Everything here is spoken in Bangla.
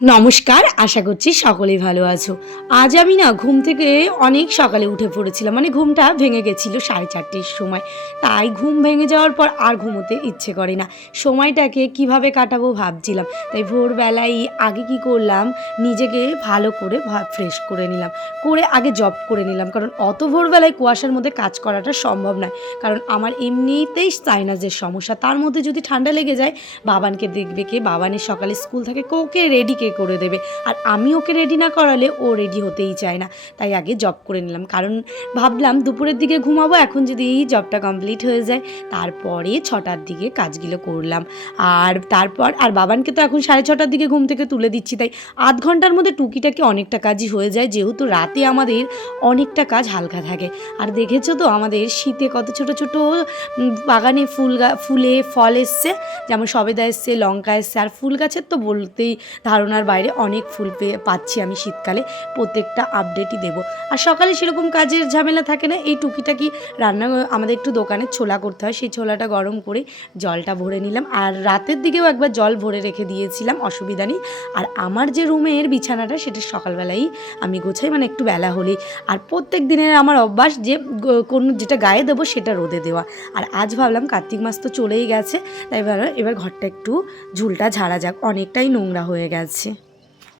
নমস্কার, আশা করছি সকলেই ভালো আছো। আজ আমি না ঘুম থেকে অনেক সকালে উঠে পড়েছিলাম, মানে ঘুমটা ভেঙে গেছিলো 4:30-র সময়। তাই ঘুম ভেঙে যাওয়ার পর আর ঘুমোতে ইচ্ছে করে না, সময়টাকে কিভাবে কাটাবো ভাবছিলাম। তাই ভোরবেলায় আগে কি করলাম, নিজেকে ভালো করে ফ্রেশ করে নিলাম, করে আগে জব করে নিলাম, কারণ অত ভোরবেলায় কুয়াশার মধ্যে কাজ করাটা সম্ভব নয়। কারণ আমার এমনিতেই সাইনাসের সমস্যা, তার মধ্যে যদি ঠান্ডা লেগে যায়, বাবানকে দেখবে কে, বাবানের সকালে স্কুল থাকে, ওকে রেডি কে করে দেবে? আর আমি ওকে রেডি না করালে ও রেডি হতেই চায় না। তাই আগে জব করে নিলাম, কারণ ভাবলাম দুপুরের দিকে ঘুমাবো, এখন যদি এই জবটা কমপ্লিট হয়ে যায় তারপরে 6টার দিকে কাজগুলো করলাম। আর তারপর বাবানকে তো এখন 6:30টার দিকে ঘুম থেকে তুলে দিচ্ছি, তাই আধ ঘন্টার মধ্যে টুকিটাকি অনেকটা কাজই হয়ে যায়, যেহেতু রাতে আমাদের অনেকটা কাজ হালকা থাকে। আর দেখেছো তো আমাদের শীতে কত ছোট ছোট বাগানে ফুলে ফল এসছে, যেমন সবেদা এসছে, লঙ্কা এসছে, আর ফুল গাছের তো বলতেই ধারণার বাইরে অনেক ফুল পাচ্ছি আমি শীতকালে, প্রত্যেকটা আপডেটই দেবো। আর সকালে সেরকম কাজের ঝামেলা থাকে না, এই টুকিটাকি রান্না আমাদের একটু দোকানের ছোলা করতে হয়, সেই ছোলাটা গরম করে জলটা ভরে নিলাম। আর রাতের দিকেও একবার জল ভরে রেখে দিয়েছিলাম, অসুবিধা নেই। আর আমার যে রুমের বিছানাটা সেটা সকালবেলাই আমি গোছাই, মানে একটু বেলা হলেই। আর প্রত্যেক দিনের আমার অভ্যাস যে কোনো যেটা গায়ে দেবো সেটা রোদে দেওয়া। আর আজ ভাবলাম কার্তিক মাস তো চলেই গেছে, তাই এবার ঘরটা একটু ঝুলটা ঝাড়া যাক, অনেকটাই নোংরা হয়ে গেছে।